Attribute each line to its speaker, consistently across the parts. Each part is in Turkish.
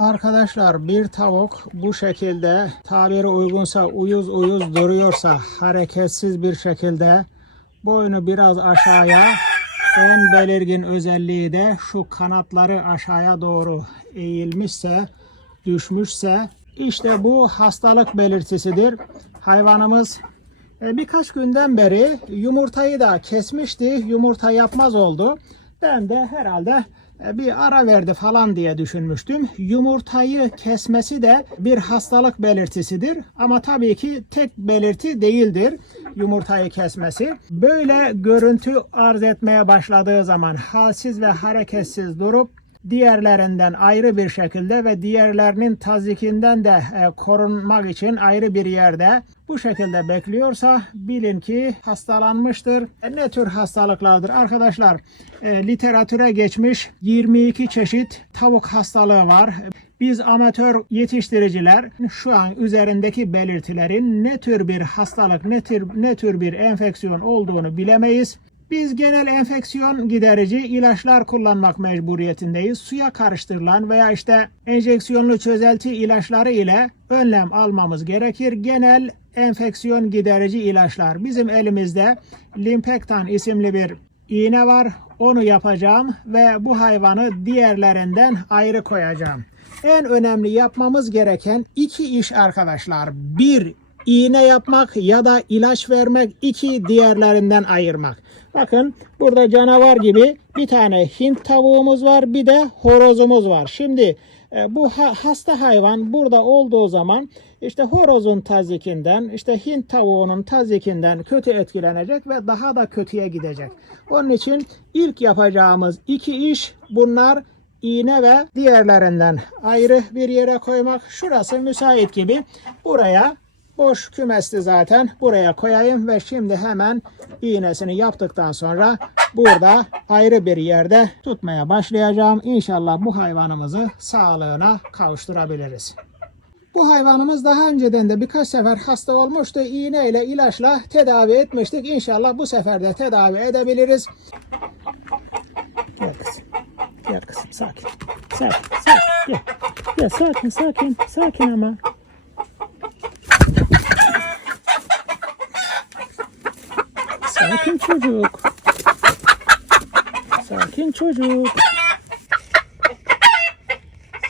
Speaker 1: Arkadaşlar bir tavuk bu şekilde tabiri uygunsa uyuz uyuz duruyorsa hareketsiz bir şekilde boynu biraz aşağıya en belirgin özelliği de şu kanatları aşağıya doğru eğilmişse düşmüşse işte bu hastalık belirtisidir. Hayvanımız e, birkaç günden beri yumurtayı da kesmişti. Yumurta yapmaz oldu. Ben de herhalde bir ara verdi falan diye düşünmüştüm. Yumurtayı kesmesi de bir hastalık belirtisidir. Ama tabii ki tek belirti değildir yumurtayı kesmesi. Böyle görüntü arz etmeye başladığı zaman halsiz ve hareketsiz durup diğerlerinden ayrı bir şekilde ve diğerlerinin tazikinden de e, korunmak için ayrı bir yerde bu şekilde bekliyorsa bilin ki hastalanmıştır. E, Ne tür hastalıklardır arkadaşlar? E, literatüre geçmiş 22 çeşit tavuk hastalığı var. Biz amatör yetiştiriciler şu an üzerindeki belirtilerin ne tür bir hastalık, ne tür, ne tür bir enfeksiyon olduğunu bilemeyiz. Biz genel enfeksiyon giderici ilaçlar kullanmak mecburiyetindeyiz. Suya karıştırılan veya işte enjeksiyonlu çözelti ilaçları ile önlem almamız gerekir. Genel enfeksiyon giderici ilaçlar. Bizim elimizde Limpektan isimli bir iğne var. Onu yapacağım ve bu hayvanı diğerlerinden ayrı koyacağım. En önemli yapmamız gereken iki iş arkadaşlar. Bir, iğne yapmak ya da ilaç vermek. iki diğerlerinden ayırmak. Bakın burada canavar gibi bir tane Hint tavuğumuz var bir de horozumuz var. Şimdi e, bu ha- hasta hayvan burada olduğu zaman işte horozun tazikinden işte Hint tavuğunun tazikinden kötü etkilenecek ve daha da kötüye gidecek. Onun için ilk yapacağımız iki iş bunlar iğne ve diğerlerinden ayrı bir yere koymak. Şurası müsait gibi buraya boş kümesti zaten buraya koyayım ve şimdi hemen iğnesini yaptıktan sonra burada ayrı bir yerde tutmaya başlayacağım. İnşallah bu hayvanımızı sağlığına kavuşturabiliriz. Bu hayvanımız daha önceden de birkaç sefer hasta olmuştu. İğneyle, ilaçla tedavi etmiştik. İnşallah bu sefer de tedavi edebiliriz. Gel kızım. Gel kızım sakin. Sakin, sakin. Gel. Gel sakin, sakin. Sakin ama. Sakin çocuk. Sakin çocuk.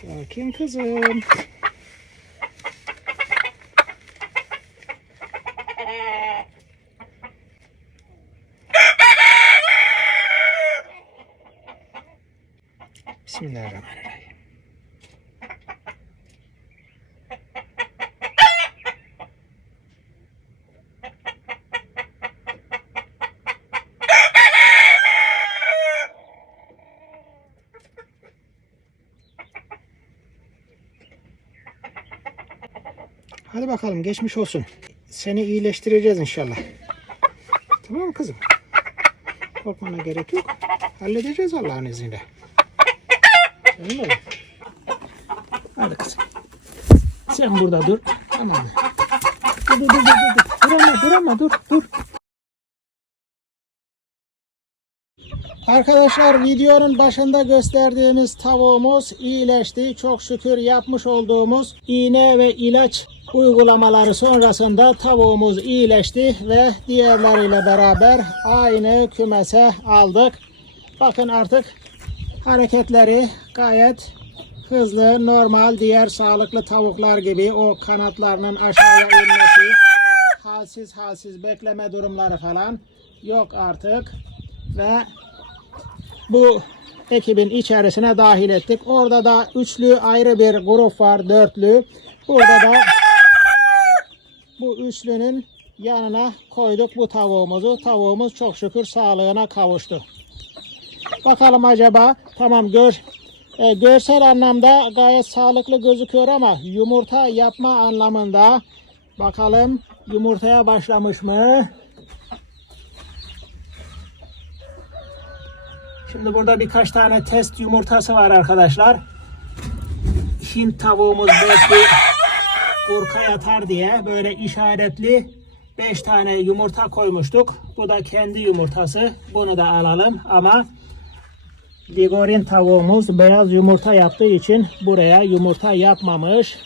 Speaker 1: Sakin kızım. Bismillahirrahmanirrahim. Hadi bakalım geçmiş olsun. Seni iyileştireceğiz inşallah. Tamam kızım? Korkmana gerek yok. Halledeceğiz Allah'ın izniyle. Canım benim. Hadi kızım. Sen burada dur. Mı? Dur dur dur dur. Dur, dur ama dur dur Arkadaşlar videonun başında gösterdiğimiz tavuğumuz iyileşti. Çok şükür yapmış olduğumuz iğne ve ilaç uygulamaları sonrasında tavuğumuz iyileşti ve diğerleriyle beraber aynı kümese aldık. Bakın artık hareketleri gayet hızlı, normal diğer sağlıklı tavuklar gibi o kanatlarının aşağıya inmesi, halsiz halsiz bekleme durumları falan yok artık ve bu ekibin içerisine dahil ettik. Orada da üçlü ayrı bir grup var, dörtlü. Burada da bu üçlünün yanına koyduk bu tavuğumuzu. Tavuğumuz çok şükür sağlığına kavuştu. Bakalım acaba tamam gör e, görsel anlamda gayet sağlıklı gözüküyor ama yumurta yapma anlamında bakalım yumurtaya başlamış mı? Şimdi burada birkaç tane test yumurtası var arkadaşlar. Hint tavuğumuz belki kurka yatar diye böyle işaretli 5 tane yumurta koymuştuk. Bu da kendi yumurtası. Bunu da alalım ama Ligorin tavuğumuz beyaz yumurta yaptığı için buraya yumurta yapmamış.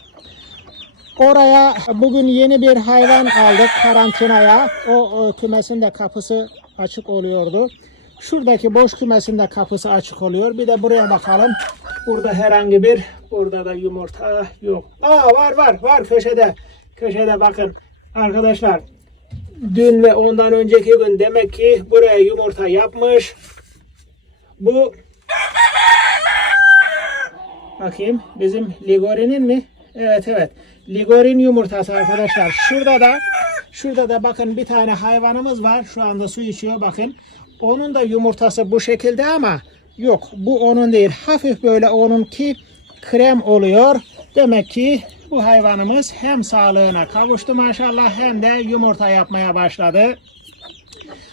Speaker 1: Oraya bugün yeni bir hayvan aldık karantinaya. O, o kümesin de kapısı açık oluyordu. Şuradaki boş kümesin de kapısı açık oluyor. Bir de buraya bakalım. Burada herhangi bir, burada da yumurta yok. Aa var var var köşede. Köşede bakın arkadaşlar. Dün ve ondan önceki gün demek ki buraya yumurta yapmış. Bu Bakayım bizim Ligori'nin mi? Evet evet. Ligorin yumurtası arkadaşlar. Şurada da şurada da bakın bir tane hayvanımız var. Şu anda su içiyor bakın. Onun da yumurtası bu şekilde ama yok bu onun değil. Hafif böyle onunki krem oluyor. Demek ki bu hayvanımız hem sağlığına kavuştu maşallah hem de yumurta yapmaya başladı.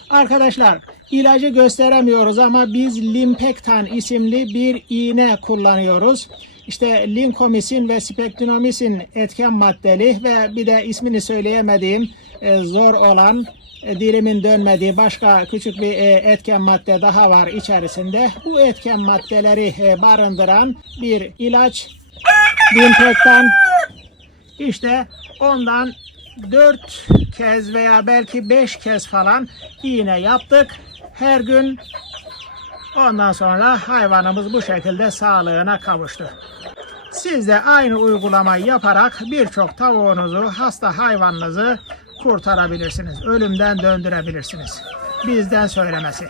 Speaker 1: Arkadaşlar ilacı gösteremiyoruz ama biz Limpektan isimli bir iğne kullanıyoruz. İşte linkomisin ve spektinomisin etken maddeli ve bir de ismini söyleyemediğim e, zor olan e, dilimin dönmediği başka küçük bir e, etken madde daha var içerisinde. Bu etken maddeleri barındıran bir ilaç Limpektan işte ondan 4 kez veya belki 5 kez falan iğne yaptık. Her gün ondan sonra hayvanımız bu şekilde sağlığına kavuştu. Siz de aynı uygulamayı yaparak birçok tavuğunuzu, hasta hayvanınızı kurtarabilirsiniz. Ölümden döndürebilirsiniz. Bizden söylemesi.